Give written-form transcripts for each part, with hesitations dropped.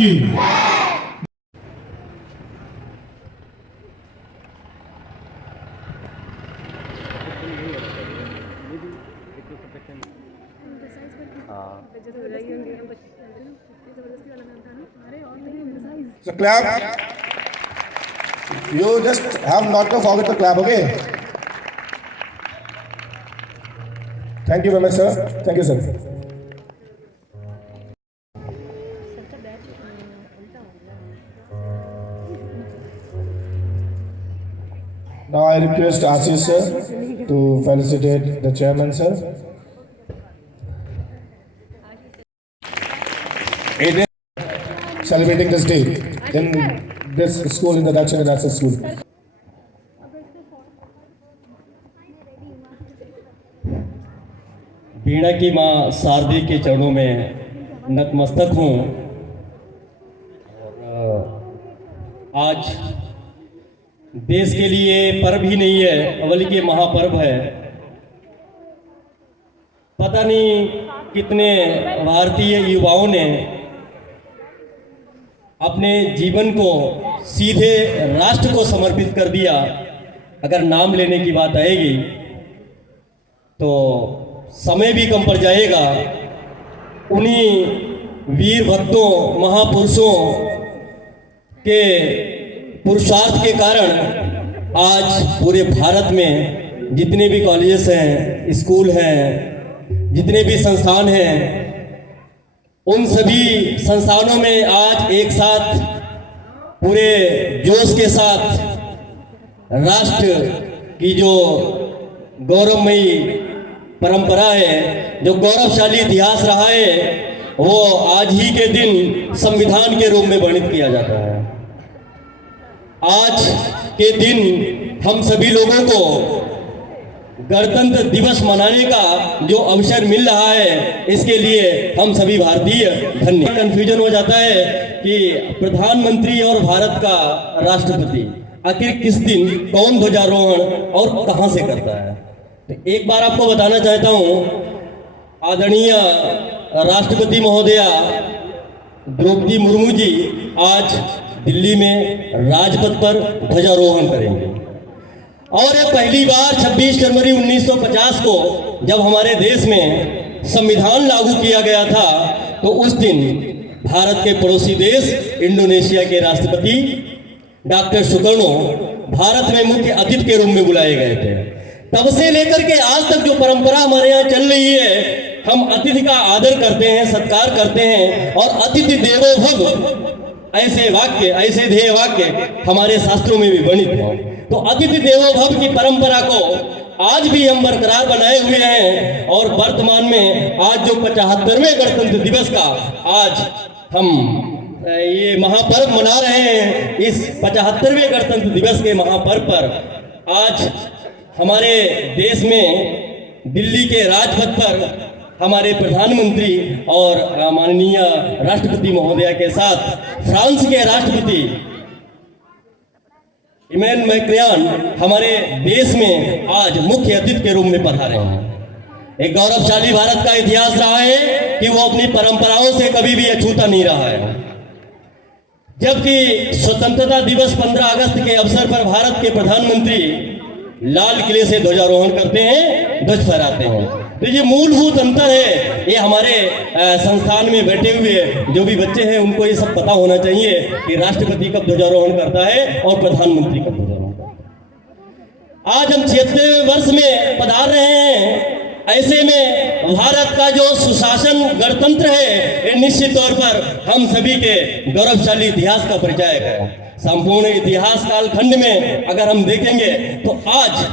की। So clap. You just have not to forget to clap, okay? Thank you very much, sir. Thank you, sir. Now I request Ashish sir to felicitate the chairman, sir. It is celebrating this day in this school, in the Dutch International School. वीणा की माँ शारदी के चरणों में नतमस्तक हूँ। और आज देश के लिए पर्व ही नहीं है बल्कि महापर्व है। पता नहीं कितने भारतीय युवाओं ने अपने जीवन को सीधे राष्ट्र को समर्पित कर दिया। अगर नाम लेने की बात आएगी तो समय भी कम पड़ जाएगा। उन्हीं वीर भक्तों, महापुरुषों के पुरुषार्थ के कारण आज पूरे भारत में जितने भी कॉलेजेस हैं, स्कूल हैं, जितने भी संस्थान हैं, उन सभी संस्थानों में आज एक साथ पूरे जोश के साथ राष्ट्र की जो गौरवमयी परंपरा है, जो गौरवशाली इतिहास रहा है, वो आज ही के दिन संविधान के रूप में वर्णित किया जाता है। आज के दिन हम सभी लोगों को गणतंत्र दिवस मनाने का जो अवसर मिल रहा है, इसके लिए हम सभी भारतीय धन्य। कंफ्यूजन हो जाता है कि प्रधानमंत्री और भारत का राष्ट्रपति आखिर किस दिन कौन ध्वजारोहण और कहां से करता है। तो एक बार आपको बताना चाहता हूं, आदरणीय राष्ट्रपति महोदया द्रौपदी मुर्मू जी आज दिल्ली में राजपथ पर ध्वजारोहण करेंगे। और ये पहली बार 26 जनवरी 1950 को जब हमारे देश में संविधान लागू किया गया था, तो उस दिन भारत के पड़ोसी देश इंडोनेशिया के राष्ट्रपति डॉक्टर सुकर्णो भारत में मुख्य अतिथि के रूप में बुलाए गए थे। तब से लेकर के आज तक जो परंपरा हमारे यहाँ चल रही है, हम अतिथि का आदर करते हैं, सत्कार करते हैं, और अतिथि देवो भव ऐसे वाक्य, ऐसे ध्येय वाक्य हमारे शास्त्रों में भी वर्णित है। तो अतिथि देवो भव की परंपरा को आज भी हम बरकरार बनाए हुए हैं। और वर्तमान में आज जो 75वें गणतंत्र दिवस का आज हम ये महापर्व मना रहे हैं, इस 75वें गणतंत्र दिवस के महापर्व पर आज हमारे देश में दिल्ली के राजपथ पर हमारे प्रधानमंत्री और माननीय राष्ट्रपति महोदया के साथ फ्रांस के राष्ट्रपति इमैनुअल मैक्रोन हमारे देश में आज मुख्य अतिथि के रूप में पधारे हैं। एक गौरवशाली भारत का इतिहास रहा है कि वो अपनी परंपराओं से कभी भी अछूता नहीं रहा है। जबकि स्वतंत्रता दिवस 15 अगस्त के अवसर पर भारत के प्रधानमंत्री लाल किले से ध्वजारोहण करते हैं, ध्वज फहराते हैं। तो ये मूलभूत अंतर है। ये हमारे संस्थान में बैठे हुए जो भी बच्चे हैं, उनको ये सब पता होना चाहिए कि राष्ट्रपति कब ध्वजारोहण करता है और प्रधानमंत्री कब ध्वजारोहण करता है। आज हम 76वें वर्ष में पधार रहे हैं। ऐसे में भारत का जो सुशासन गणतंत्र है, ये निश्चित तौर पर हम सभी के गौरवशाली इतिहास का परिचायक है। संपूर्ण इतिहास कालखंड में अगर हम देखेंगे तो आज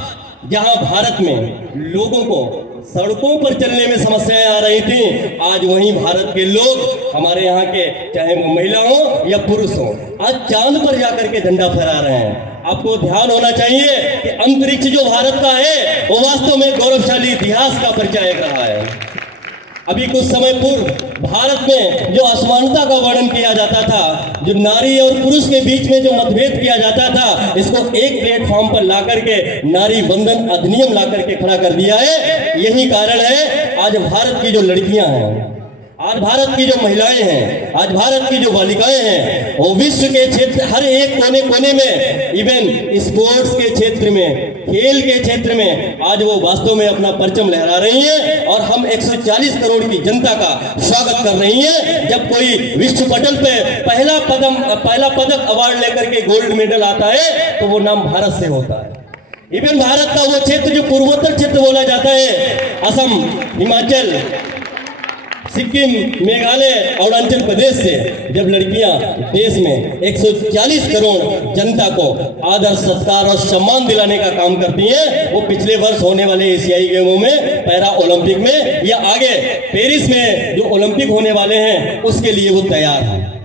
जहां भारत में लोगों को सड़कों पर चलने में समस्याएं आ रही थी, आज वहीं भारत के लोग, हमारे यहाँ के चाहे वो महिला हो या पुरुष हो, आज चांद पर जाकर के झंडा फहरा रहे हैं। आपको ध्यान होना चाहिए कि अंतरिक्ष जो भारत का है, वो वास्तव में गौरवशाली इतिहास का परिचायक रहा है। अभी कुछ समय पूर्व भारत में जो असमानता का वर्णन किया जाता था, जो नारी और पुरुष के बीच में जो मतभेद किया जाता था, इसको एक प्लेटफॉर्म पर ला करके नारी बंधन अधिनियम ला करके खड़ा कर दिया है। यही कारण है आज भारत की जो लड़कियां हैं, आज भारत की जो महिलाएं हैं, आज भारत की जो बालिकाएं हैं, वो विश्व के क्षेत्र हर एक कोने कोने में, इवन स्पोर्ट्स के क्षेत्र में, खेल के क्षेत्र में आज वो वास्तव में अपना परचम लहरा रही हैं और हम 140 करोड़ की जनता का स्वागत कर रही हैं। जब कोई विश्व पटल पे पहला पदक अवार्ड लेकर के गोल्ड मेडल आता है तो वो नाम भारत से होता है। इवन भारत का वो क्षेत्र जो पूर्वोत्तर क्षेत्र बोला जाता है, असम, हिमाचल, सिक्किम, मेघालय, अरुणाचल प्रदेश से जब लड़कियां देश में 140 करोड़ जनता को आदर, सत्कार और सम्मान दिलाने का काम करती हैं, वो पिछले वर्ष होने वाले एशियाई गेमों में, पैरा ओलंपिक में या आगे पेरिस में जो ओलंपिक होने वाले हैं उसके लिए वो तैयार हैं।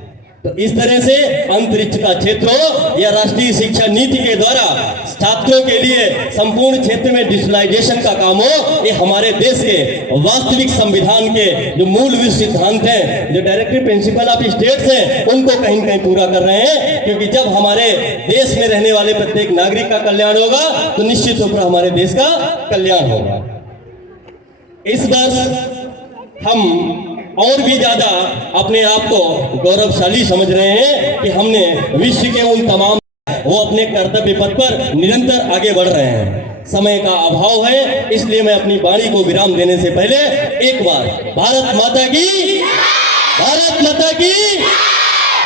तो इस तरह से अंतरिक्ष का क्षेत्र हो या राष्ट्रीय शिक्षा नीति के द्वारा छात्रों के लिए संपूर्ण क्षेत्र में डिजिटलाइजेशन का काम हो, ये हमारे देश के वास्तविक संविधान के जो मूल सिद्धांत हैं, जो डायरेक्टिव प्रिंसिपल ऑफ स्टेट्स हैं, उनको कहीं न कहीं पूरा कर रहे हैं। क्योंकि जब हमारे देश में रहने वाले प्रत्येक नागरिक का कल्याण होगा तो निश्चित रूप से हमारे देश का कल्याण होगा। इस वर्ष हम और भी ज्यादा अपने आप को गौरवशाली समझ रहे हैं कि हमने विश्व के उन तमाम वो अपने कर्तव्य पथ पर निरंतर आगे बढ़ रहे हैं। समय का अभाव है, इसलिए मैं अपनी वाणी को विराम देने से पहले एक बार भारत माता की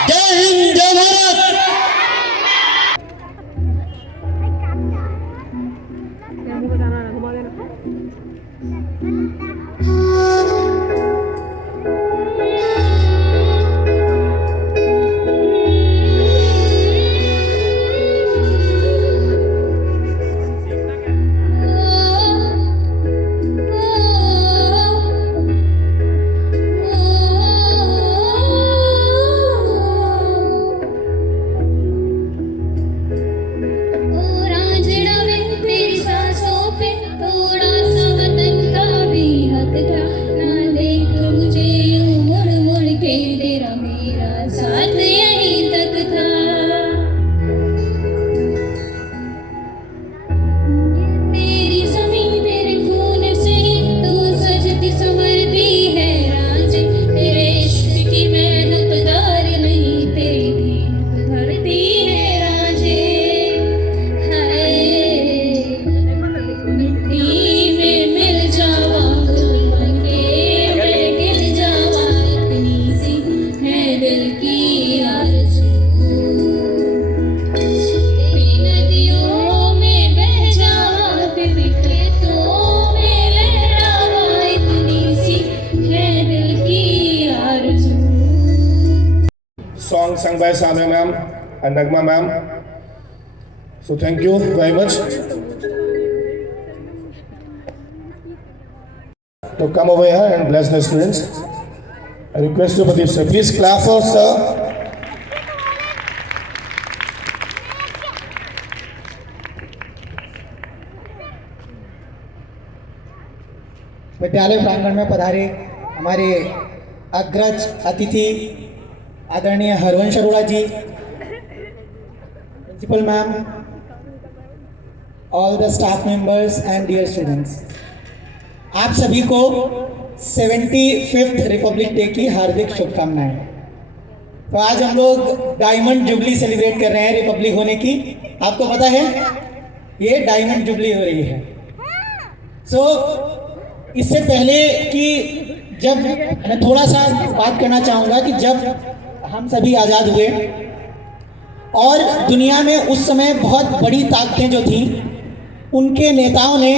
जय हिंद, जय Bharat. Song sung by Samya ma'am and Nagma ma'am. So thank you very much. To come over here and bless the students. I request you, Pradeep sir, please clap for sir. विद्यालय प्रांगण में पधारे हमारे अग्रज अतिथि आदरणीय Harvansh Arora ji, principal ma'am, all the staff members and dear students, आप सभी को 75th रिपब्लिक डे की हार्दिक शुभकामनाएं। तो आज हम लोग डायमंड जुबली सेलिब्रेट कर रहे हैं रिपब्लिक होने की। आपको पता है ये डायमंड जुबली हो रही है। इससे पहले कि जब मैं थोड़ा सा बात करना चाहूँगा कि जब हम सभी आज़ाद हुए और दुनिया में उस समय बहुत बड़ी ताकतें जो थीं, उनके नेताओं ने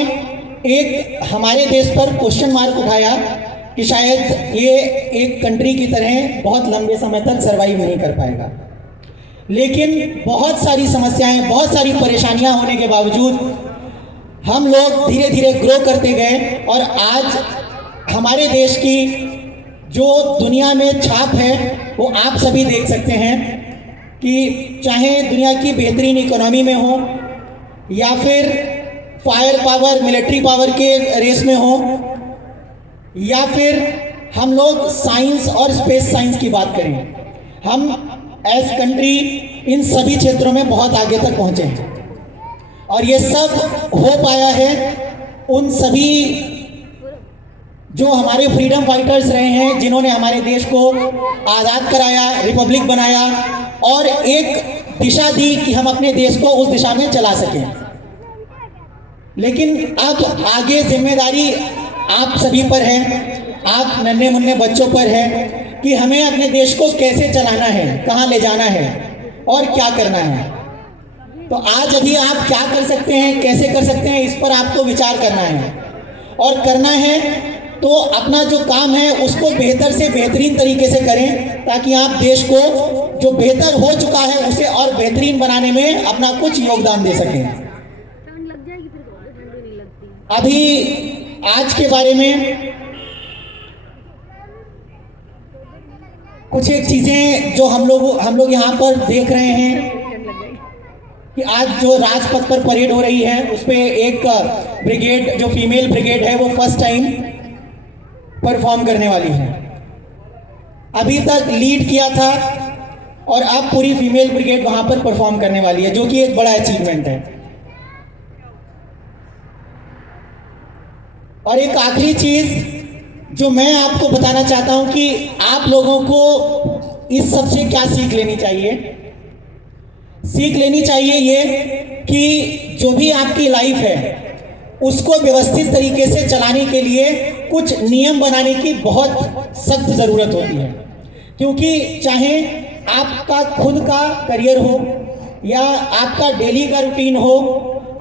एक हमारे देश पर क्वेश्चन मार्क उठाया कि शायद ये एक कंट्री की तरह बहुत लंबे समय तक सर्वाइव नहीं कर पाएगा। लेकिन बहुत सारी समस्याएं, बहुत सारी परेशानियां होने के बावजूद हम लोग धीरे धीरे ग्रो करते गए और आज हमारे देश की जो दुनिया में छाप है वो आप सभी देख सकते हैं कि चाहे दुनिया की बेहतरीन इकोनॉमी में हो या फिर फायर पावर, मिलिट्री पावर के रेस में हो या फिर हम लोग साइंस और स्पेस साइंस की बात करें, हम एज कंट्री इन सभी क्षेत्रों में बहुत आगे तक पहुँचे हैं। और ये सब हो पाया है उन सभी जो हमारे फ्रीडम फाइटर्स रहे हैं, जिन्होंने हमारे देश को आज़ाद कराया, रिपब्लिक बनाया और एक दिशा दी कि हम अपने देश को उस दिशा में चला सकें। लेकिन अब आगे जिम्मेदारी आप सभी पर है, आप नन्हे मुन्ने बच्चों पर है कि हमें अपने देश को कैसे चलाना है, कहाँ ले जाना है और क्या करना है। तो आज अभी आप क्या कर सकते हैं, कैसे कर सकते हैं, इस पर आपको विचार करना है। और करना है तो अपना जो काम है उसको बेहतर से बेहतरीन तरीके से करें, ताकि आप देश को जो बेहतर हो चुका है उसे और बेहतरीन बनाने में अपना कुछ योगदान दे सकें। अभी आज के बारे में कुछ एक चीज़ें जो हम लोग यहाँ पर देख रहे हैं कि आज जो राजपथ पर परेड हो रही है उस पर एक ब्रिगेड, जो फीमेल ब्रिगेड है, वो फर्स्ट टाइम परफॉर्म करने वाली है। अभी तक लीड किया था और अब पूरी फीमेल ब्रिगेड वहाँ पर परफॉर्म करने वाली है, जो कि एक बड़ा अचीवमेंट है। और एक आखिरी चीज़ जो मैं आपको बताना चाहता हूँ कि आप लोगों को इस सब से क्या सीख लेनी चाहिए। सीख लेनी चाहिए ये कि जो भी आपकी लाइफ है उसको व्यवस्थित तरीके से चलाने के लिए कुछ नियम बनाने की बहुत सख्त ज़रूरत होती है। क्योंकि चाहे आपका खुद का करियर हो या आपका डेली का रूटीन हो,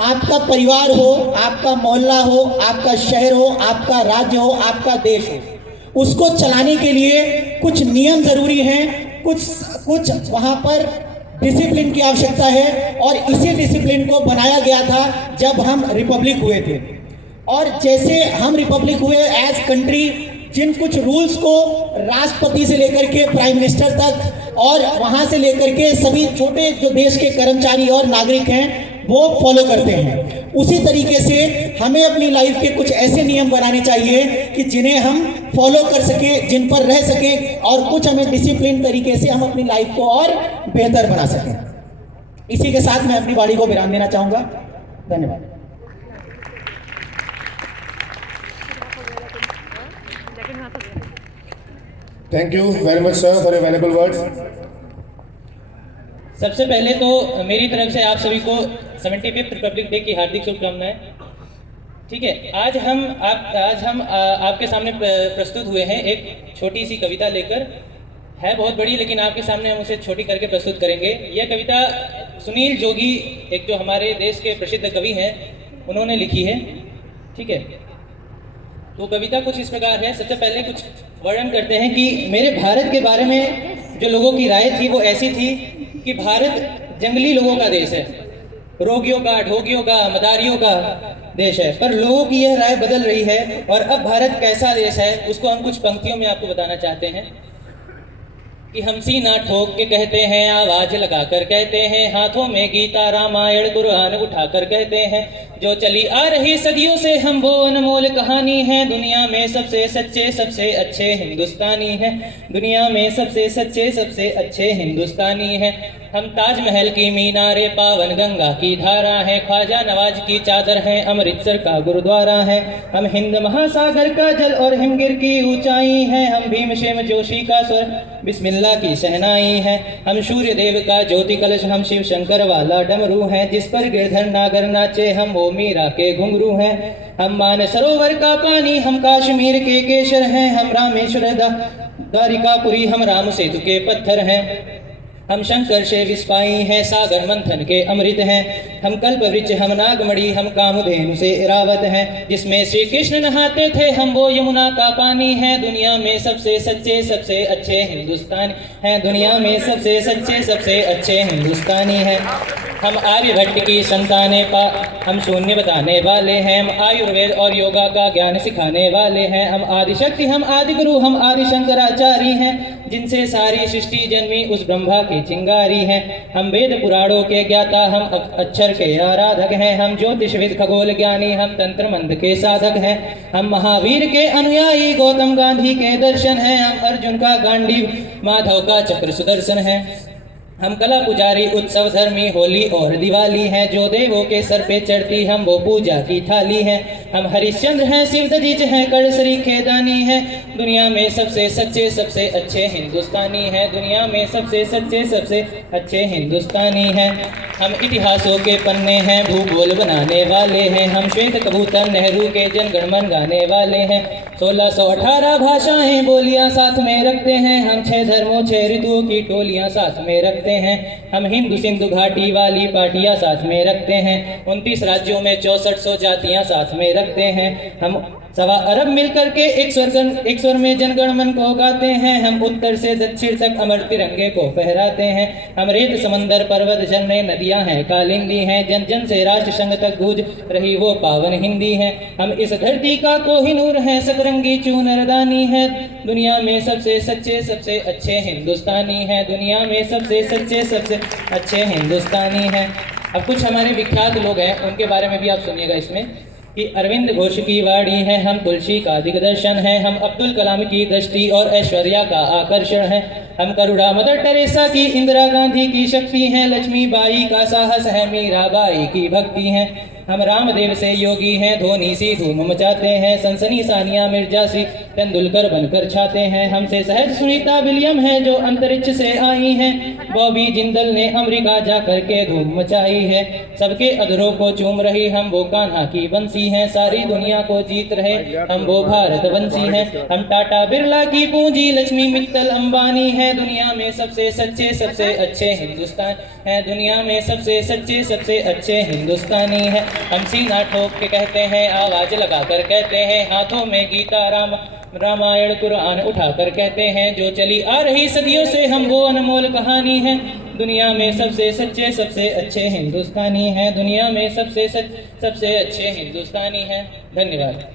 आपका परिवार हो, आपका मोहल्ला हो, आपका शहर हो, आपका राज्य हो, आपका देश हो, उसको चलाने के लिए कुछ नियम ज़रूरी हैं, कुछ वहाँ पर डिसिप्लिन की आवश्यकता है। और इसी डिसिप्लिन को बनाया गया था जब हम रिपब्लिक हुए थे। और जैसे हम रिपब्लिक हुए एज कंट्री, जिन कुछ रूल्स को राष्ट्रपति से लेकर के प्राइम मिनिस्टर तक और वहाँ से लेकर के सभी छोटे जो देश के कर्मचारी और नागरिक हैं वो फॉलो करते हैं, उसी तरीके से हमें अपनी लाइफ के कुछ ऐसे नियम बनाने चाहिए कि जिन्हें हम फॉलो कर सकें, जिन पर रह सकें और कुछ हमें डिसिप्लिन तरीके से हम अपनी लाइफ को और बेहतर बना सकें। इसी के साथ मैं अपनी वाणी को विराम देना चाहूँगा। धन्यवाद। Thank you very much, sir, for your valuable words. सबसे पहले तो मेरी तरफ से आप सभी को 75वीं रिपब्लिक डे की हार्दिक शुभकामनाएं। ठीक है, आज हम आपके सामने प्रस्तुत हुए हैं एक छोटी सी कविता लेकर। है बहुत बड़ी, लेकिन आपके सामने हम उसे छोटी करके प्रस्तुत करेंगे। यह कविता सुनील जोगी, एक जो हमारे देश के प्रसिद्ध कवि हैं, उन्होंने लिखी है। ठीक है, तो कविता कुछ इस प्रकार है। सबसे पहले कुछ वर्णन करते हैं कि मेरे भारत के बारे में जो लोगों की राय थी वो ऐसी थी कि भारत जंगली लोगों का देश है, रोगियों का, ढोगियों का, मदारियों का देश है। पर लोगों की यह राय बदल रही है और अब भारत कैसा देश है उसको हम कुछ पंक्तियों में आपको बताना चाहते हैं कि हम सीना ठोक के कहते हैं, आवाज लगाकर कहते हैं, हाथों में गीता रामायण कुरान उठाकर कहते हैं, जो चली आ रही सदियों से हम वो अनमोल कहानी है, दुनिया में सबसे सच्चे सबसे अच्छे हिंदुस्तानी हैं, दुनिया में सबसे सच्चे सबसे अच्छे हिंदुस्तानी हैं। हम ताजमहल की मीनारे, पावन गंगा की धारा है, ख्वाजा नवाज की चादर है, अमृतसर का गुरुद्वारा है, हम हिंद महासागर का जल और हिमगिर की ऊंचाई है, हम भीमसेन जोशी का स्वर बिस्मिल्लाह की शहनाई है, हम सूर्य देव का ज्योति कलश, हम शिव शंकर वाला डमरू हैं, जिस पर गिरधर नागर नाचे, हम वो मीरा के घुंघरू हैं, हम मान सरोवर का पानी, हम कश्मीर के केसर हैं, हम रामेश्वर द्वारिकापुरी, हम राम सेतु के पत्थर हैं, हम शंकर से विस्पाई हैं, सागर मंथन के अमृत हैं, हम कल्प वृक्ष, हम नागमणि, हम कामधेनु से इरावत हैं, जिसमें श्री कृष्ण नहाते थे, हम वो यमुना का पानी हैं, दुनिया में सबसे सच्चे सबसे अच्छे हिंदुस्तानी हैं, दुनिया में सबसे सच्चे सबसे अच्छे हिंदुस्तानी हैं। हम आर्यभट्ट की संतानें हम शून्य बताने वाले हैं, हम आयुर्वेद और योगा का ज्ञान सिखाने वाले हैं, हम आदिशक्ति, हम आदिगुरु, हम आदि शंकराचार्य हैं, जिनसे सारी सृष्टि जन्मी उस ब्रह्मा की चिंगारी हैं, हम वेद पुराणों के ज्ञाता, हम अक्षर के आराधक हैं, हम ज्योतिषविद खगोल ज्ञानी, हम तंत्र मंत्र के साधक हैं, हम महावीर के अनुयायी, गौतम गांधी के दर्शन हैं, हम अर्जुन का गांडीव, माधव का चक्र सुदर्शन है, हम कला पुजारी उत्सव धर्मी होली और दिवाली हैं, जो देवों के सर पे चढ़ती हम वो पूजा की थाली हैं। हम हरिश्चंद्र हैं, शिव दजीच हैं, कड़सरी खेदानी हैं, दुनिया में सबसे सच्चे सबसे अच्छे हिंदुस्तानी हैं, दुनिया में सबसे सच्चे सबसे अच्छे हिंदुस्तानी हैं। हम इतिहासों के पन्ने हैं, भूगोल बनाने वाले हैं, हम श्वेत कबूतर नेहरू के जनगणमन गाने वाले हैं। 1618 भाषाएं बोलियां साथ में रखते हैं, हम 6 धर्मों 6 ऋतुओं की टोलियां साथ में रखते हैं। हम हिंदू सिंधु घाटी वाली पार्टियां साथ में रखते हैं, 29 राज्यों में 6400 जातियां साथ में रखते हैं। हम 1.25 अरब मिलकर के एक स्वर में जनगणमन को गाते हैं, हम उत्तर से दक्षिण तक अमर तिरंगे को फहराते हैं। हम रेत समंदर पर्वत झरने नदियां हैं कालिंदी हैं, जन जन से राष्ट्र संघ तक गूंज रही वो पावन हिंदी है। हम इस धरती का कोहिनूर है, सतरंगी चूनरदानी है, दुनिया में सबसे सच्चे सबसे अच्छे हिंदुस्तानी है, दुनिया में सबसे सच्चे सबसे अच्छे हिंदुस्तानी हैं। अब कुछ हमारे विख्यात लोग हैं, उनके बारे में भी आप सुनिएगा इसमें कि अरविंद घोष की वाणी है, हम तुलसी का दिग्दर्शन है, हम अब्दुल कलाम की दृष्टि और ऐश्वर्या का आकर्षण है, हम करुणा मदर टेरेसा की इंदिरा गांधी की शक्ति हैं, लक्ष्मीबाई का साहस है, मीराबाई की भक्ति है। हम रामदेव से योगी हैं, धोनी सी धूम मचाते हैं, सनसनी सानिया मिर्जा सी तेंदुलकर बनकर छाते हैं। हमसे सहज सुनीता विलियम है जो अंतरिक्ष से आई हैं, बॉबी जिंदल ने अमेरिका जा करके धूम मचाई है। सबके अधरों को चूम रही हम वो कान्हा की बंसी हैं, सारी दुनिया को जीत रहे हम वो भारतवंशी हैं। हम टाटा बिरला की पूंजी लक्ष्मी मित्तल अंबानी है, दुनिया में सबसे सच्चे सबसे अच्छे हिंदुस्तान है, दुनिया में सबसे सच्चे सबसे अच्छे हिंदुस्तानी है। हम सीना ठोक के कहते हैं, आवाज लगा कर कहते हैं, हाथों में गीता रामायण कुरान उठाकर कहते हैं, जो चली आ रही सदियों से हम वो अनमोल कहानी है, दुनिया में सबसे सच्चे सबसे अच्छे हिंदुस्तानी हैं, दुनिया में सबसे अच्छे हिंदुस्तानी हैं। धन्यवाद।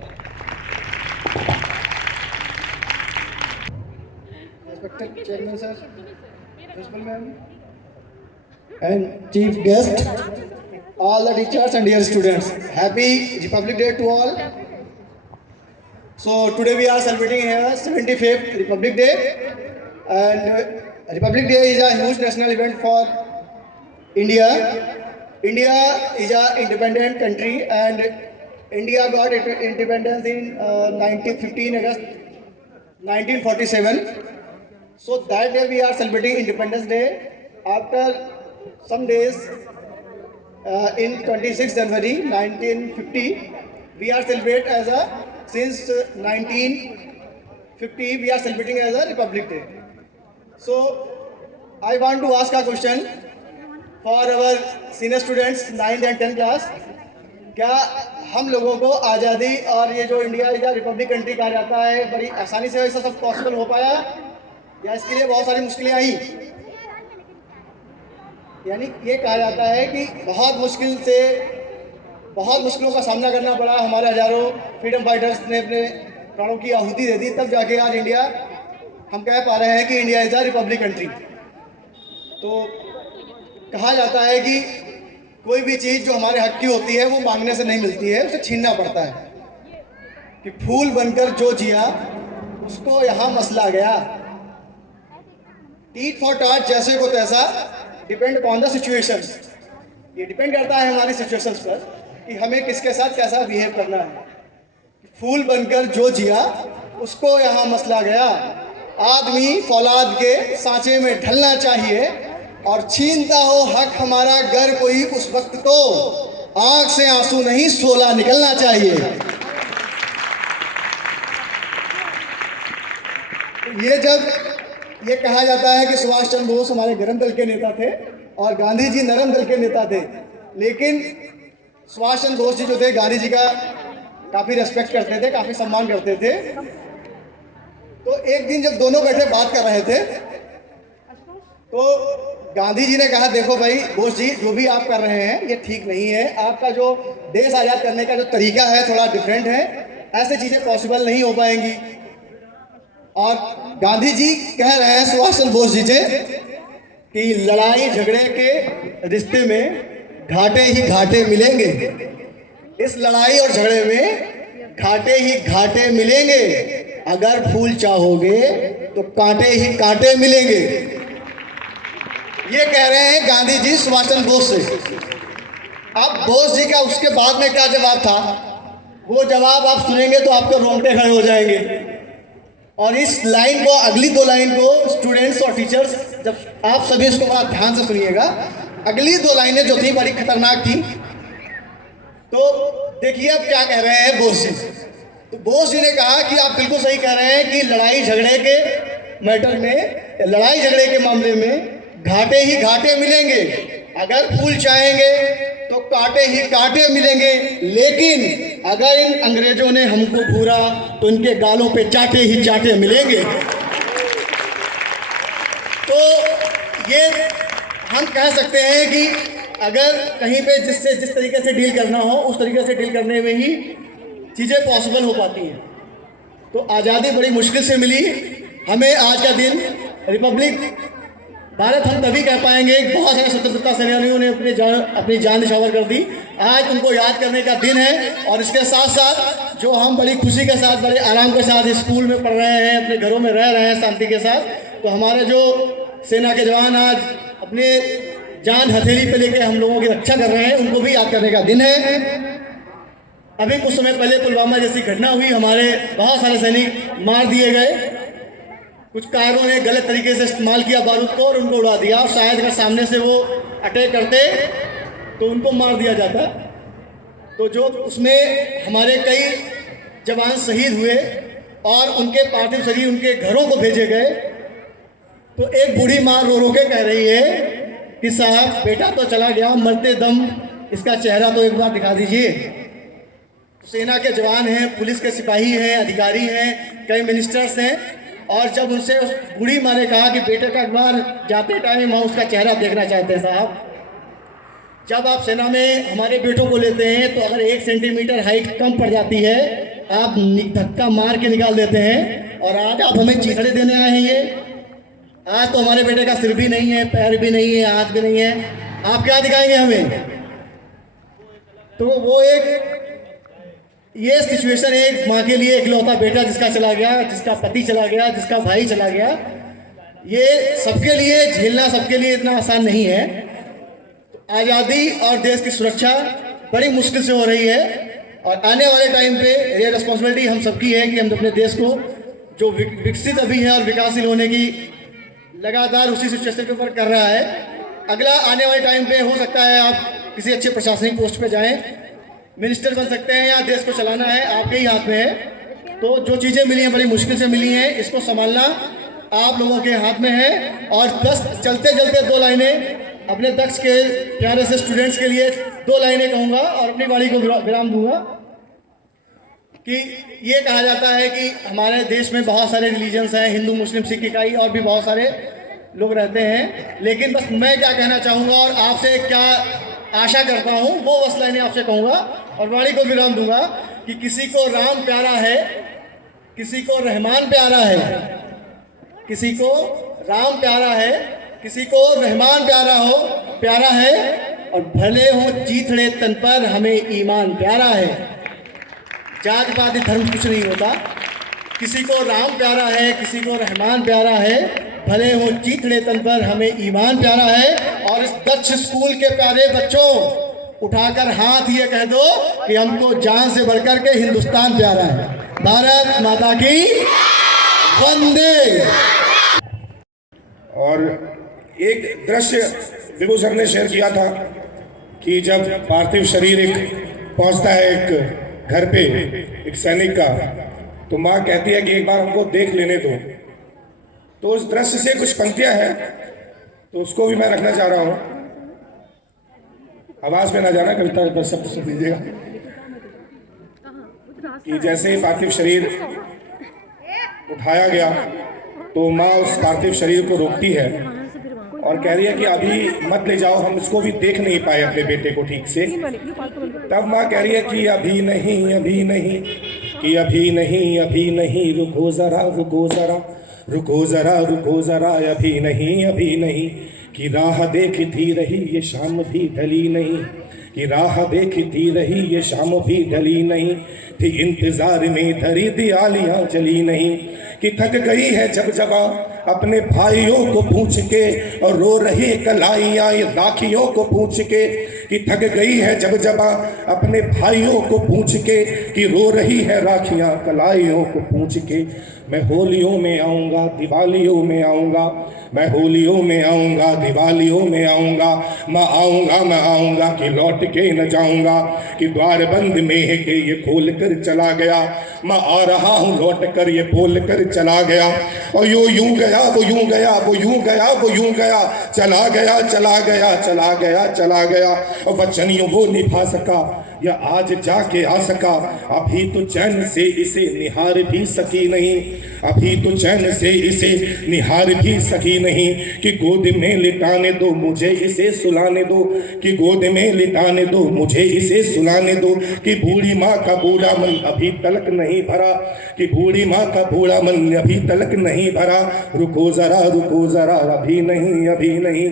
Respected Chairman Sir, Principal Ma'am, and Chief Guest, all the teachers and dear students, Happy Republic Day to all. So today we are celebrating here 75th Republic Day, and Republic Day is a huge national event for India. India is an independent country, and India got independence in 15 August 1947. So that day we are celebrating Independence Day. After some days, in 26 January 1950, we are celebrating as a, since 1950 we are celebrating as a Republic Day. So I want to ask a question for our senior students 9th and 10th class. क्या हम लोगों को आज़ादी और ये जो India या Republic country कहा जाता है, बड़ी आसानी से ऐसा सब पॉसिबल हो पाया, या इसके लिए बहुत सारी मुश्किलें आई? यानी ये कहा जाता है कि बहुत मुश्किलों का सामना करना पड़ा, हमारे हजारों फ्रीडम फाइटर्स ने अपने प्राणों की आहुति दे दी, तब जाके आज इंडिया, हम कह पा रहे हैं कि India is a republic country. तो कहा जाता है कि कोई भी चीज़ जो हमारे हक की होती है वो मांगने से नहीं मिलती है, उसे छीनना पड़ता है। कि फूल बनकर जो जिया उसको यहाँ मसला गया, टीट फॉर टाट जैसे को तैसा, डिपेंड अपॉन द सिचुएशंस। ये डिपेंड करता है हमारी सिचुएशंस पर कि हमें किसके साथ कैसा बिहेव करना है। फूल बनकर जो जिया उसको यहाँ मसला गया, आदमी फौलाद के सांचे में ढलना चाहिए, और छीनता हो हक हमारा गर कोई उस वक्त तो आंख से आंसू नहीं सोला निकलना चाहिए। ये जब ये कहा जाता है कि सुभाष चंद्र बोस हमारे गरम दल के नेता थे और गांधी जी नरम दल के नेता थे, लेकिन सुभाष चंद्र बोस जी जो थे गांधी जी का काफ़ी रेस्पेक्ट करते थे, काफ़ी सम्मान करते थे। तो एक दिन जब दोनों बैठे बात कर रहे थे तो गांधी जी ने कहा, देखो भाई बोस जी, जो भी आप कर रहे हैं ये ठीक नहीं है, आपका जो देश आज़ाद करने का जो तरीका है थोड़ा डिफरेंट है, ऐसे चीज़ें पॉसिबल नहीं हो पाएंगी। और गांधी जी कह रहे हैं सुभाष चंद्र बोस जी से कि लड़ाई झगड़े के रिश्ते में घाटे ही घाटे मिलेंगे, इस लड़ाई और झगड़े में घाटे ही घाटे मिलेंगे, अगर फूल चाहोगे तो कांटे ही कांटे मिलेंगे। ये कह रहे हैं गांधी जी सुभाष चंद्र बोस से। अब बोस जी का उसके बाद में क्या जवाब था, वो जवाब आप सुनेंगे तो आपके रोंगटे खड़े हो जाएंगे। और इस लाइन को, अगली 2 लाइन को स्टूडेंट्स और टीचर्स, जब आप सभी इसको बड़ा ध्यान से सुनिएगा, अगली 2 लाइनें जो थी बड़ी खतरनाक थी। तो देखिए अब क्या कह रहे हैं बोस जी। तो बोस जी ने कहा कि आप बिल्कुल सही कह रहे हैं कि लड़ाई झगड़े के मैटर में, लड़ाई झगड़े के मामले में घाटे ही घाटे मिलेंगे। अगर फूल चाहेंगे तो कांटे ही कांटे मिलेंगे, लेकिन अगर इन अंग्रेजों ने हमको घूरा तो इनके गालों पे चाटे ही चाटे मिलेंगे। तो ये हम कह सकते हैं कि अगर कहीं पे जिस तरीके से डील करना हो उस तरीके से डील करने में ही चीज़ें पॉसिबल हो पाती हैं। तो आज़ादी बड़ी मुश्किल से मिली हमें। आज का दिन रिपब्लिक भारत हम तभी कह पाएंगे, बहुत सारे स्वतंत्रता सेनानियों ने अपनी जान निछावर कर दी। आज उनको याद करने का दिन है। और इसके साथ साथ जो हम बड़ी खुशी के साथ, बड़े आराम के साथ स्कूल में पढ़ रहे हैं, अपने घरों में रह रहे हैं शांति के साथ, तो हमारे जो सेना के जवान आज अपने जान हथेली पे लेके हम लोगों की रक्षा कर रहे हैं, उनको भी याद करने का दिन है। अभी कुछ समय पहले पुलवामा जैसी घटना हुई, हमारे बहुत सारे सैनिक मार दिए गए। कुछ कायरों ने गलत तरीके से इस्तेमाल किया बारूद को और उनको उड़ा दिया। और शायद अगर सामने से वो अटैक करते तो उनको मार दिया जाता। तो जो उसमें हमारे कई जवान शहीद हुए और उनके पार्थिव शरीर उनके घरों को भेजे गए। तो एक बूढ़ी माँ रो रो के कह रही है कि साहब बेटा तो चला गया, मरते दम इसका चेहरा तो एक बार दिखा दीजिए। सेना के जवान हैं, पुलिस के सिपाही हैं, अधिकारी हैं, कई मिनिस्टर्स हैं। और जब उनसे उस बूढ़ी माँ ने कहा कि बेटे का एक बार जाते टाइम हम उसका चेहरा देखना चाहते हैं साहब। जब आप सेना में हमारे बेटों को लेते हैं तो अगर 1 सेंटीमीटर हाइट कम पड़ जाती है, आप धक्का मार के निकाल देते हैं। और आज आप हमें चीथड़े देने आए हैं। ये आज तो हमारे बेटे का सिर भी नहीं है, पैर भी नहीं है, हाथ भी नहीं है, आप क्या दिखाएंगे हमें? तो वो एक ये सिचुएशन एक माँ के लिए, इकलौता बेटा जिसका चला गया, जिसका पति चला गया, जिसका भाई चला गया, ये सबके लिए झेलना सबके लिए इतना आसान नहीं है। तो आज़ादी और देश की सुरक्षा बड़ी मुश्किल से हो रही है। और आने वाले टाइम पे ये रिस्पॉन्सिबिलिटी हम सबकी है कि हम अपने देश को जो विकसित अभी है और विकासशील होने की लगातार उसी सिचुएशन के ऊपर कर रहा है। अगला आने वाले टाइम पे हो सकता है आप किसी अच्छे प्रशासनिक पोस्ट पे जाएं, मिनिस्टर बन सकते हैं, या देश को चलाना है आपके ही हाथ में है। तो जो चीज़ें मिली हैं बड़ी मुश्किल से मिली हैं, इसको संभालना आप लोगों के हाथ में है। और बस चलते चलते 2 लाइनें अपने दक्ष के प्यारे से स्टूडेंट्स के लिए 2 लाइनें कहूँगा और अपनी वाणी को विराम दूंगा। कि ये कहा जाता है कि हमारे देश में बहुत सारे रिलीजन्स हैं, हिंदू, मुस्लिम, सिख, ईसाई और भी बहुत सारे लोग रहते हैं। लेकिन बस मैं क्या कहना चाहूँगा और आपसे क्या आशा करता हूँ वो बस लाइनें आपसे कहूँगा और वाणी को विराम दूंगा कि किसी को राम प्यारा है, किसी को रहमान प्यारा है, किसी को राम प्यारा है, किसी को रहमान प्यारा है। और भले हो चीथड़े तन पर हमें ईमान प्यारा है। जात पात धर्म कुछ नहीं होता। किसी को राम प्यारा है, किसी को रहमान प्यारा है, भले हो चीथड़े तन पर हमें ईमान प्यारा है। और इस दक्ष स्कूल के प्यारे बच्चों, उठाकर हाथ ये कह दो कि हमको जान से बढ़कर के हिंदुस्तान प्यारा है। भारत माता की वंदे। और एक दृश्य विभू सर ने शेयर किया था कि जब पार्थिव शरीर पहुंचता है एक घर पे एक सैनिक का, तो माँ कहती है कि एक बार हमको देख लेने दो। तो उस दृश्य से कुछ पंक्तियां हैं, तो उसको भी मैं रखना चाह रहा हूं। आवाज में ना जाना, कविता बस शब्द सुन लीजिएगा। कि जैसे पार्थिव शरीर उठाया गया तो माँ उस पार्थिव शरीर को रोकती है और कह रही है कि अभी मत ले जाओ, हम इसको भी देख नहीं पाए अपने बेटे को ठीक से। तब माँ कह रही है कि अभी नहीं, अभी नहीं, कि अभी नहीं, अभी नहीं, रुको जरा, रुको जरा, रुको जरा, रुको जरा, अभी नहीं, अभी नहीं, कि राह देखती रही ये शाम भी ढली नहीं, कि राह देखती रही ये शाम भी ढली नहीं, थी इंतजार में धरी दियालियां जली नहीं, कि थक गई है जब जगह अपने भाइयों को पूछ के, और रो रही कलाइयाँ ये राखियों को पूछ के कि थक गई है जब जबा, अपने भाइयों को पूछ के कि रो रही है राखियाँ कलाइयों को पूछ के। मैं होलियों में आऊँगा, दिवालियों में आऊँगा, मैं होलियों में आऊँगा, दिवालियों में आऊँगा, मैं आऊँगा कि लौट के न जाऊँगा, कि द्वार बंद में है कि ये खोल कर चला गया, मैं आ रहा हूँ लौट कर ये बोल कर चला गया। और यूं गया वो यूं गया, वो यूं गया वो यूं गया, चला गया चला गया चला गया चला गया। और वचन यूं वो निभा सका या आज जाके आ सका, अभी तो चैन से इसे निहार भी सकी नहीं, अभी तो चैन से इसे निहार भी सकी नहीं। कि गोद में लिटाने दो मुझे इसे सुलाने दो, कि गोद में लिटाने दो मुझे इसे सुलाने दो। कि बूढ़ी माँ का बूढ़ा मन अभी तलक नहीं भरा, कि बूढ़ी माँ का बूढ़ा मन अभी तलक नहीं भरा। रुको जरा अभी नहीं अभी नहीं।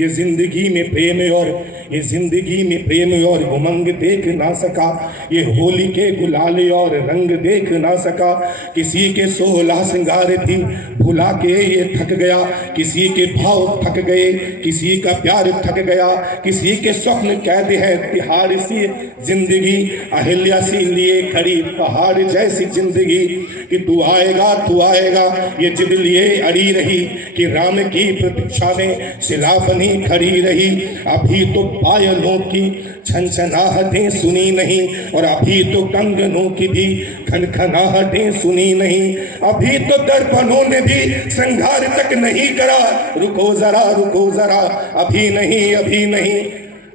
ये जिंदगी में प्रेम और ये जिंदगी में प्रेम और उमंग देख ना सका, ये होली के गुलाल और रंग देख ना सका। किसी के 16 श्रृंगार भी भुला के ये थक गया, किसी के भाव थक गए, किसी का प्यार थक गया, किसी के स्वप्न कैद है तिहाड़ सी जिंदगी। अहिल्या सी लिए खड़ी पहाड़ जैसी जिंदगी, कि तू आएगा ये जिद लिए अड़ी रही, कि राम की प्रतीक्षा में शिला बनी खड़ी रही। अभी तो पायलों की छनछनाहटें सुनी नहीं, और अभी तो कंगनों की भी खनखनाहटें सुनी नहीं, अभी तो दर्पणों ने भी श्रृंगार तक नहीं करा। रुको जरा अभी नहीं अभी नहीं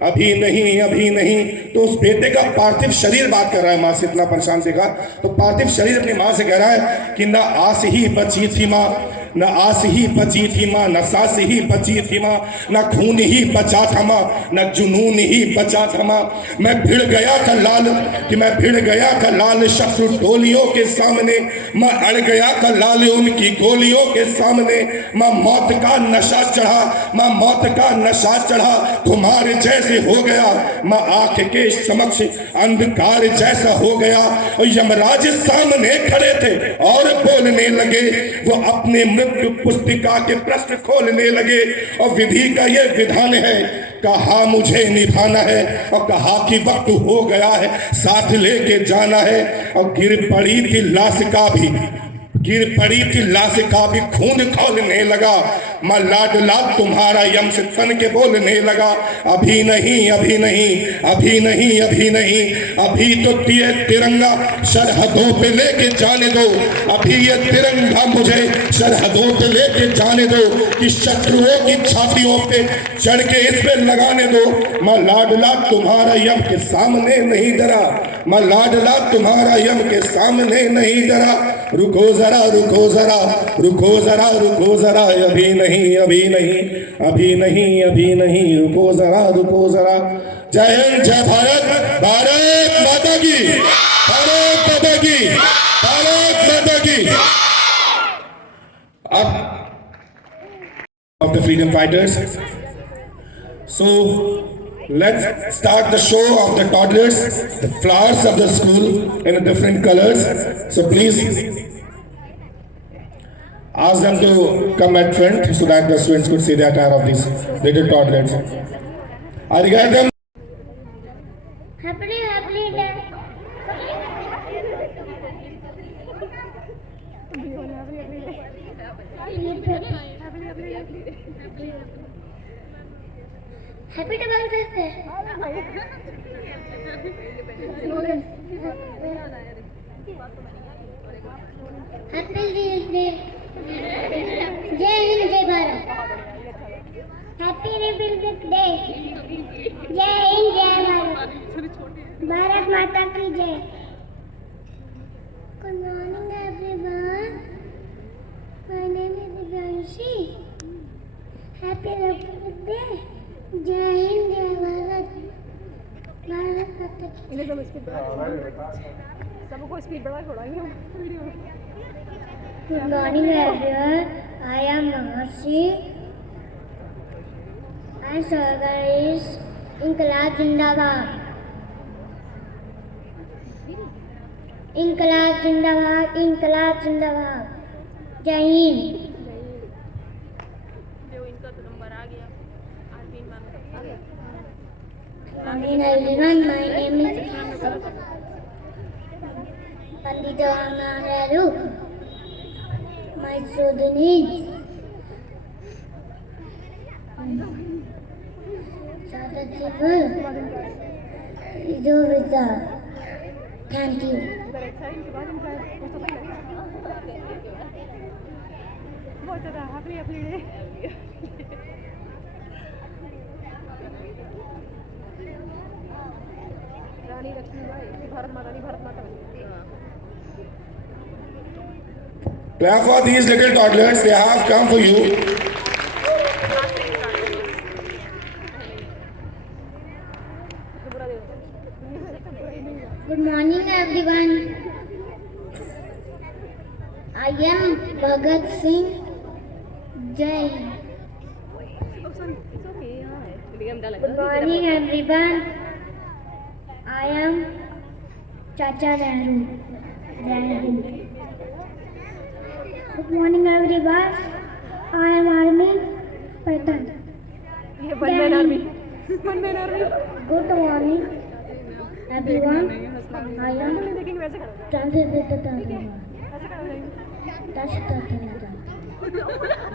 अभी नहीं अभी नहीं। तो उस बेटे का पार्थिव शरीर बात कर रहा है, माँ से इतना परेशान देखा तो पार्थिव शरीर अपनी माँ से कह रहा है कि न आस ही बची थी माँ, न आस ही बची थी माँ, न सास ही बची थी माँ, न खून ही बचा था माँ, न जुनून ही बचा था माँ। मैं भिड़ गया था लाल, कि मैं भिड़ गया था लाल शत्रु टोलियों के सामने, मैं अड़ गया था लाल उनकी गोलियों के सामने। मैं मौत का नशा चढ़ा, मैं मौत का नशा चढ़ा, तुम्हारे जैसे हो गया, मैं आंख के समक्ष अंधकार जैसा हो गया। और यमराज सामने खड़े थे और बोलने लगे, वो अपने मृत्यु पुस्तिका के प्रश्न खोलने लगे। और विधि का ये विधान है, कहा मुझे निभाना है, और कहा कि वक्त हो गया है साथ लेके जाना है। और गिर पड़ी थी लाश का भी खून खौलने लगा। मैं लाडला तुम्हारा यम से तन के बोलने लगा, अभी नहीं अभी नहीं अभी नहीं अभी नहीं। अभी तो ये तिरंगा सरहदों पे लेके जाने दो, अभी ये तिरंगा मुझे सरहदों पे लेके जाने दो, कि शत्रुओं की छातियों पे चढ़ के इस पे लगाने दो। मैं लाडला तुम्हारा यम के सामने नहीं डरा, मैं लाडला तुम्हारा यम के सामने नहीं डरा। रुको जरा अभी नहीं अभी नहीं अभी नहीं अभी नहीं। रुको जरा। जय हिंद, जय भारत, भारत माता की, भारत माता की, भारत माता की। अब of the freedom fighters. So let's start the show of the toddlers, the flowers of the school in different colors. So please ask them to come at front so that the students could see the attire of these little toddlers. Are you guys them? Happy day. Happy double birthday. Happy birthday. जय हिंद, जय Bharat. Happy Republic day. जय हिंद, जय भारत। भारत माता की जय। Good morning everyone, my name is Divyanshi. Happy Republic day. जय हिंद, जय भारत। भारत माता की सबको स्पीड बढ़ा थोड़ा। Good morning everyone. I am Maharshi. And slogan is Inqilab Zindabad. Inqilab Zindabad. Inqilab Zindabad. Jai Hind. morning everyone. My name is Pandit Jawaharlal Nehru. My student is Sadasival Idovita. Thank you. Clap for these little toddlers. They have come for you. Good morning everyone. I am Bhagat Singh. Jai Hind. Good morning everyone. I am Chacha Nehru. Jai Hind. Good morning everyone. I am Armin Patan. One man army. Good morning everyone. I am Chandrika Tandava.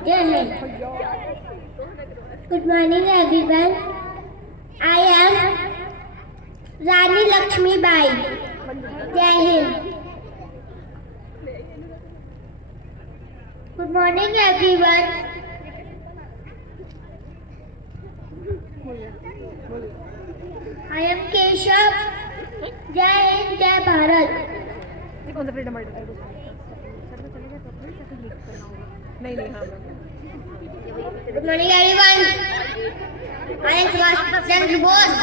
Jai Hind. Good morning everyone. I am Rani Lakshmi Bai. Jai Hind. Good morning everyone. I am Keshav. Jai Hind, Jai Bharat. कौन सा freedom fighter है? नहीं नहीं हाँ Good morning everyone. I am Subhash Chandra Bose.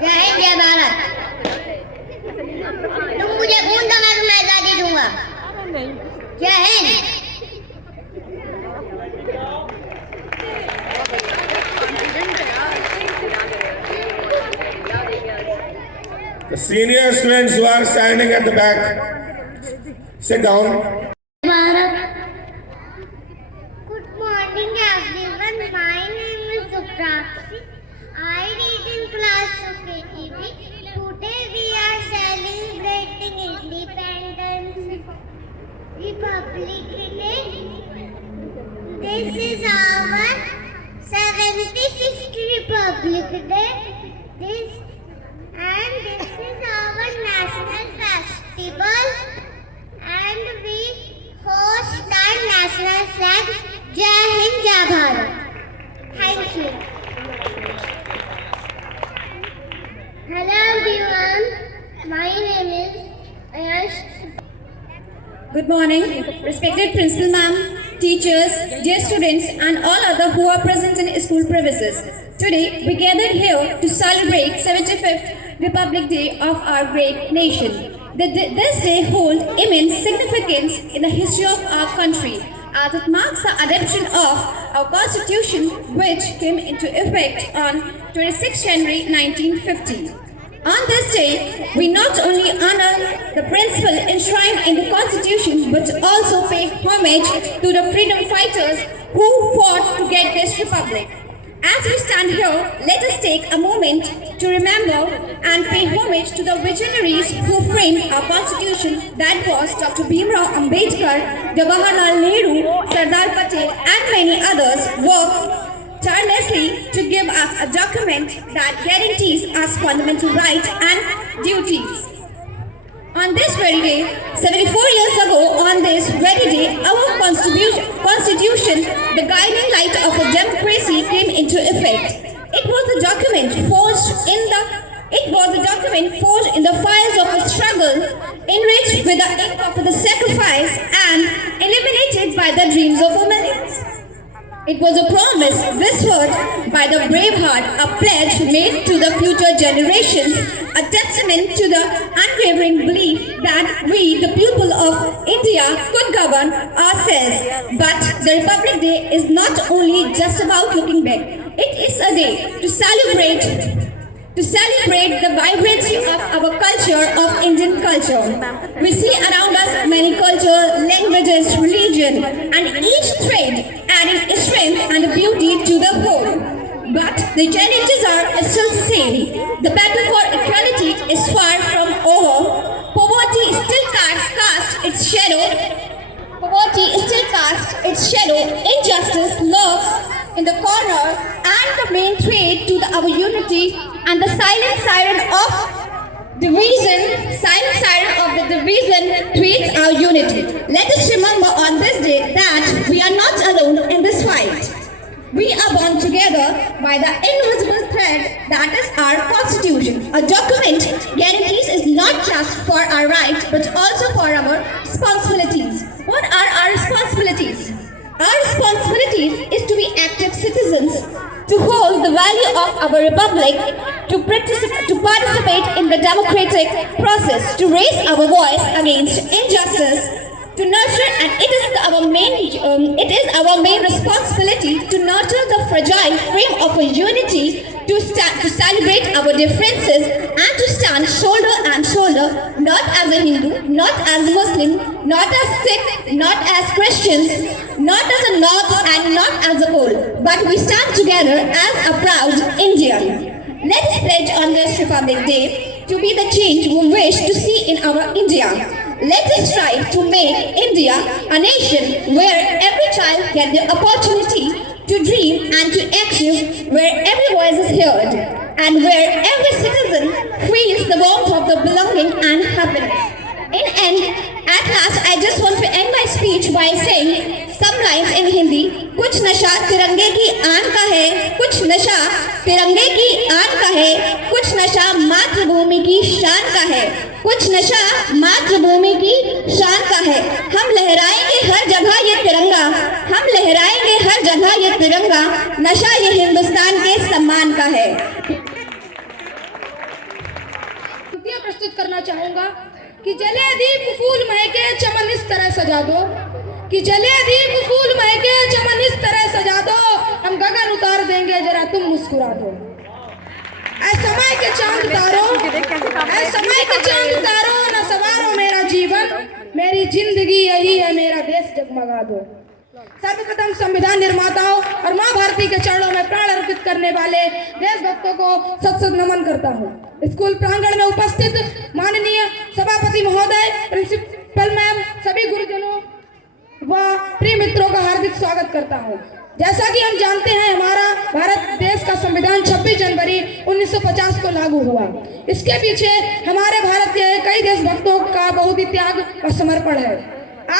Jai Hind, Jai Bharat. तुम मुझे खून दो, मैं तुम्हें आजादी दूंगा. जय Hind. The senior students who are standing at the back, sit down. Good morning everyone. My name is Suprakshi. I read in class of KTV. Today we are celebrating Independence Republic Day. This is our 76th Republic Day. This is our national festival, and we host our national flag. Jai Hind, Jai Bharat. Thank you. Hello everyone. My name is Ayash. Good morning, respected principal ma'am, teachers, dear students and all other who are present in school premises. Today we gathered here to celebrate 75th Republic Day of our great nation. This day holds immense significance in the history of our country, as it marks the adoption of our constitution, which came into effect on 26 January 1950. On this day, we not only honor the principle enshrined in the Constitution, but also pay homage to the freedom fighters who fought to get this republic. As we stand here, let us take a moment to remember and pay homage to the visionaries who framed our Constitution, that was Dr. Bhimrao Ambedkar, Jawaharlal Nehru, Sardar Patel and many others worked tirelessly to give us a document that guarantees us fundamental rights and duties. On this very day, 74 years ago, on this very day, our constitution, the guiding light of a democracy, came into effect. It was a document forged in the fires of a struggle, enriched with the ink of the sacrifice, and illuminated by the dreams of millions. It was a promise whispered by the brave heart, a pledge made to the future generations, a testament to the unwavering belief that we, the people of India, could govern ourselves. But the Republic Day is not only just about looking back. It is a day to celebrate the vibrancy of our culture, of Indian culture. We see around us many cultures, languages, religion, and each thread adding strength and beauty to the whole. but the challenges are still the same. The battle for equality is far from over. Poverty still casts its shadow. Poverty still casts its shadow. Injustice lurks in the corner, and the main threat to our unity and the silent siren of division threats our unity. Let us remember on this day that we are not alone in this fight. We are bound together by the invisible thread that is our Constitution. A document guarantees is not just for our rights but also for our responsibilities. What are our responsibilities? Our responsibilities is to be active citizens, to hold the value of our republic, to participate in the democratic process, to raise our voice against injustice, to nurture, and it is our main responsibility to nurture the fragile frame of a unity, to celebrate our differences, and to stand shoulder and shoulder, not as a Hindu, not as a Muslim, not as Sikh, not as Christians, not as a North and not as a Pole, but we stand together as a proud Indian. Let us pledge on this Republic Day to be the change we wish to see in our India. Let us strive to make India a nation where every child gets the opportunity to dream and to achieve, where every voice is heard, and where every citizen feels the warmth of the belonging and happiness. At last, I just want to end my speech by saying some lines in Hindi. कुछ नशा तिरंगे की आन का है, कुछ नशा तिरंगे की आन का है, कुछ नशा मातृभूमि की शान का है, कुछ नशा मातृभूमि की शान का है। हम लहराएंगे हर जगह ये तिरंगा, हम लहराएंगे हर जगह ये तिरंगा, नशा ये हिंदुस्तान के सम्मान का है। प्रस्तुत करना चाहूंगा कि जले दीप फूल महके चमन इस तरह सजा दो, कि जले दीप फूल महके चमन इस तरह सजा दो, हम गगन उतार देंगे जरा तुम मुस्कुरा दो। ऐ समय के चांद तारो, ऐ समय के चांद तारो, न सवारो मेरा जीवन, मेरी जिंदगी यही है, मेरा देश जगमगा दो। सर्वप्रथम संविधान निर्माताओं और माँ भारती के चरणों में प्राण अर्पित करने वाले देशभक्तों को सत नमन करता हूँ। स्कूल प्रांगण में उपस्थित माननीय सभापति महोदय, प्रिंसिपल मैम, सभी गुरुजनों व प्रिय मित्रों का हार्दिक स्वागत करता हूँ। जैसा कि हम जानते हैं, हमारा भारत देश का संविधान 26 जनवरी 1950 को लागू हुआ। इसके पीछे हमारे भारत के कई देशभक्तों का बहुत ही त्याग और समर्पण है।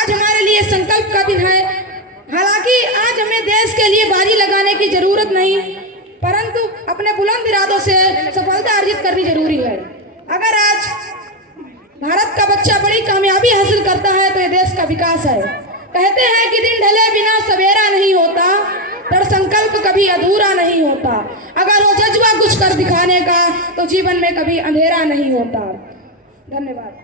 आज हमारे लिए संकल्प का दिन है। हालांकि आज हमें देश के लिए बाजी लगाने की जरूरत नहीं, परंतु अपने बुलंद इरादों से सफलता अर्जित करनी जरूरी है। अगर आज भारत का बच्चा बड़ी कामयाबी हासिल करता है तो ये देश का विकास है। कहते हैं कि दिन ढले बिना सवेरा नहीं होता, पर संकल्प कभी अधूरा नहीं होता। अगर वो जज्बा कुछ कर दिखाने का तो जीवन में कभी अंधेरा नहीं होता। धन्यवाद।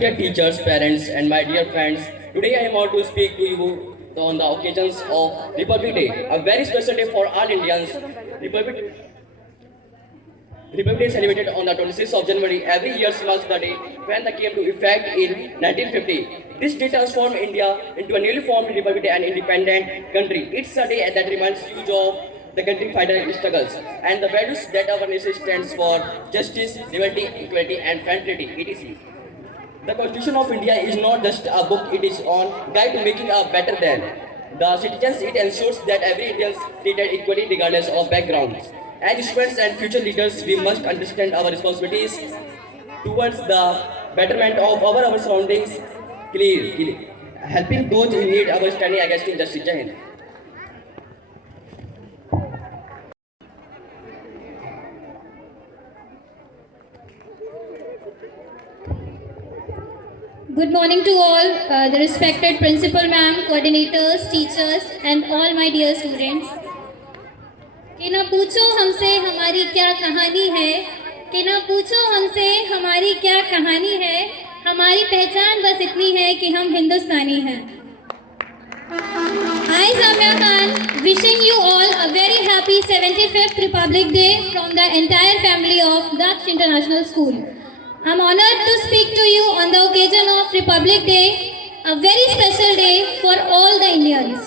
Dear teachers, parents, and my dear friends, today I am out to speak to you on the occasions of Republic Day, a very special day for all Indians. Republic Day is celebrated on the 26th of January. Every year marks the day when they came to effect in 1950. This day transformed India into a newly formed republic and independent country. It's a day that reminds you of the country fighter struggles and the values that our nation stands for: justice, liberty, equality, and fraternity, etc. The Constitution of India is not just a book, it is on guide to making a better than the citizens. It ensures that every Indian is treated equally regardless of background. As students and future leaders, we must understand our responsibilities towards the betterment of our surroundings, clearly helping those in need, our standing against injustice. Jai Hind. Good morning to all, the respected principal ma'am, coordinators, teachers, and all my dear students. कि ना पूछो हमसे हमारी क्या कहानी है, कि ना पूछो हमसे हमारी क्या कहानी है, हमारी पहचान बस इतनी है कि हम हिंदुस्तानी हैं। I, Samya Khan, wishing you all a very happy 75th Republic Day from the entire family of Daksh International School. I'm honored to speak to you on the occasion of Republic Day, a very special day for all the Indians.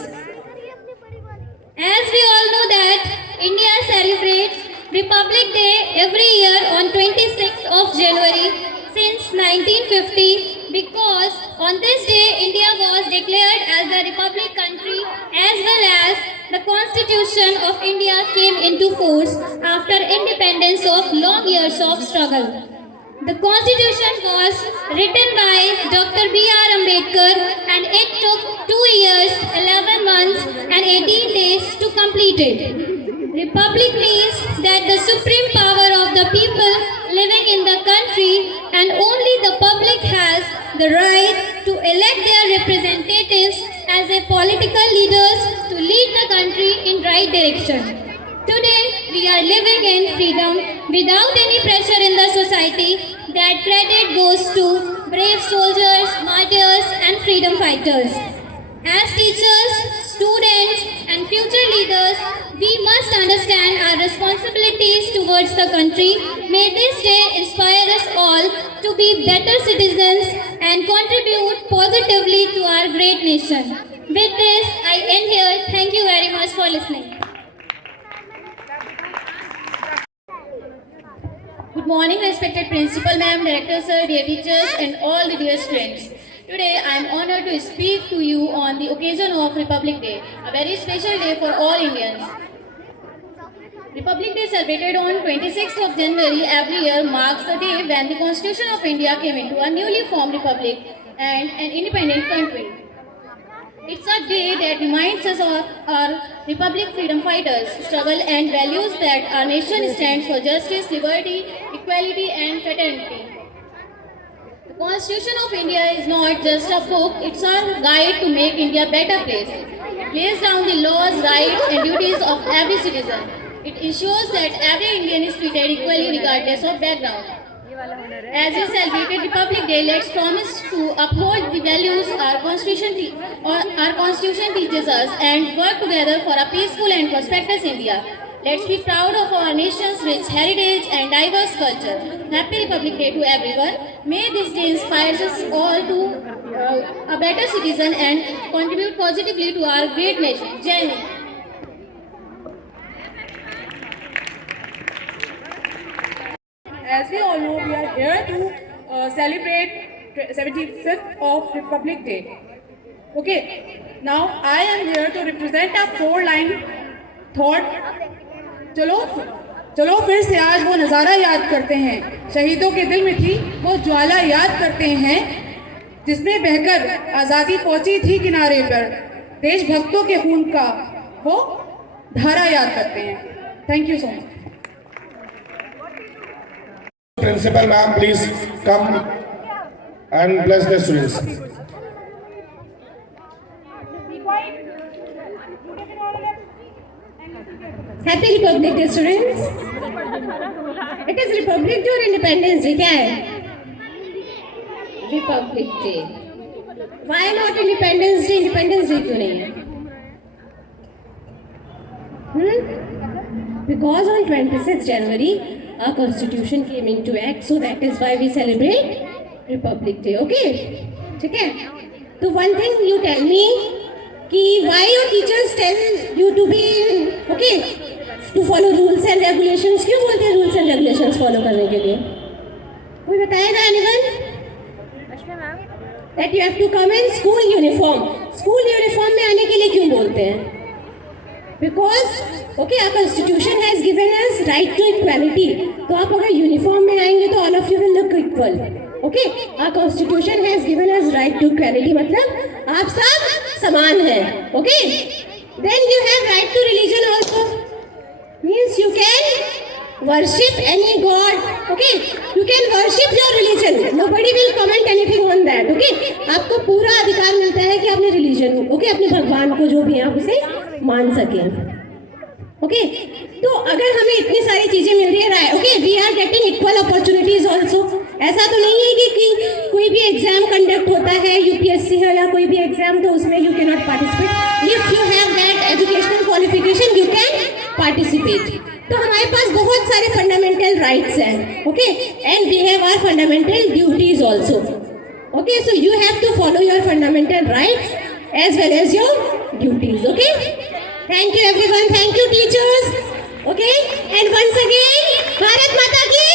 As we all know that India celebrates Republic Day every year on 26th of January since 1950, because on this day India was declared as the Republic country, as well as the Constitution of India came into force after independence of long years of struggle. The Constitution was written by Dr. B.R. Ambedkar and it took 2 years, 11 months and 18 days to complete it. Republic means that the supreme power of the people living in the country, and only the public has the right to elect their representatives as a political leaders to lead the country in right direction. Today, we are living in freedom without any pressure in the society. That credit goes to brave soldiers, martyrs and freedom fighters. As teachers, students and future leaders, we must understand our responsibilities towards the country. May this day inspire us all to be better citizens and contribute positively to our great nation. With this, I end here. Thank you very much for listening. Good morning, respected Principal Ma'am, Director Sir, dear teachers and all the dear students. Today I am honored to speak to you on the occasion of Republic Day, a very special day for all Indians. Republic Day, celebrated on 26th of January every year, marks the day when the Constitution of India came into a newly formed republic and an independent country. It's a day that reminds us of our Republic freedom fighters' struggle and values that our nation stands for justice, liberty, equality and fraternity. The Constitution of India is not just a book, it's a guide to make India a better place. It lays down the laws, rights and duties of every citizen. It ensures that every Indian is treated equally regardless of background. As we celebrate Republic Day, let's promise to uphold the values our Constitution teaches us and work together for a peaceful and prosperous India. Let's be proud of our nation's rich heritage and diverse culture. Happy Republic Day to everyone. May this day inspire us all to a better citizen and contribute positively to our great nation. Jai Hind. As we all know, we are here to celebrate 75th of Republic Day. Okay, now I am here to represent a 4-line thought. चलो फिर से आज वो नज़ारा याद करते हैं, शहीदों के दिल में थी वो ज्वाला याद करते हैं, जिसमें बहकर आज़ादी पहुंची थी किनारे पर, देशभक्तों के खून का वो धारा याद करते हैं. Thank you so much. Principal ma'am, please come and bless the students. Happy Republic Day, students. It is Republic Day or Independence Day? क्या है? Republic Day. Why not Independence Day? Independence Day क्यों नहीं है? Because on 26th January, our Constitution came into act, so that is why we celebrate Republic Day. Okay? ठीक है? तो one thing you tell me कि why your teachers tell you to be okay to follow rules and regulations. क्यों बोलते हैं rules and regulations follow करने के लिए? कोई बताएगा anyone? That you have to come in school uniform. School uniform में आने के लिए क्यों बोलते हैं? Because okay, our Constitution has given us right to equality. तो आप अगर uniform में आएंगे तो all of you will look equal. Okay, our Constitution has given us right to equality. मतलब आप सब समान हैं. Okay, then you have right to religion also. Means you can worship any god. Okay, you can worship your religion. Nobody will comment anything on that. Okay, आपको पूरा अधिकार मिलता है कि अपने religion, okay, अपने भगवान को जो भी आप उसे मान सकें. ओके, तो अगर हमें इतनी सारी चीज़ें मिल रही है, okay, we are getting equal opportunities also. ऐसा तो नहीं है कि कोई भी एग्जाम कंडक्ट होता है, यूपीएससी है या कोई भी एग्जाम, तो उसमें you can not participate. If you have stage. तो हमारे पास बहुत सारे फंडामेंटल राइट्स हैं, okay, and we have our fundamental duties also, okay, so you have to follow your fundamental rights as well as your duties, okay. Thank you everyone, thank you teachers, okay, and once again Bharat Mata की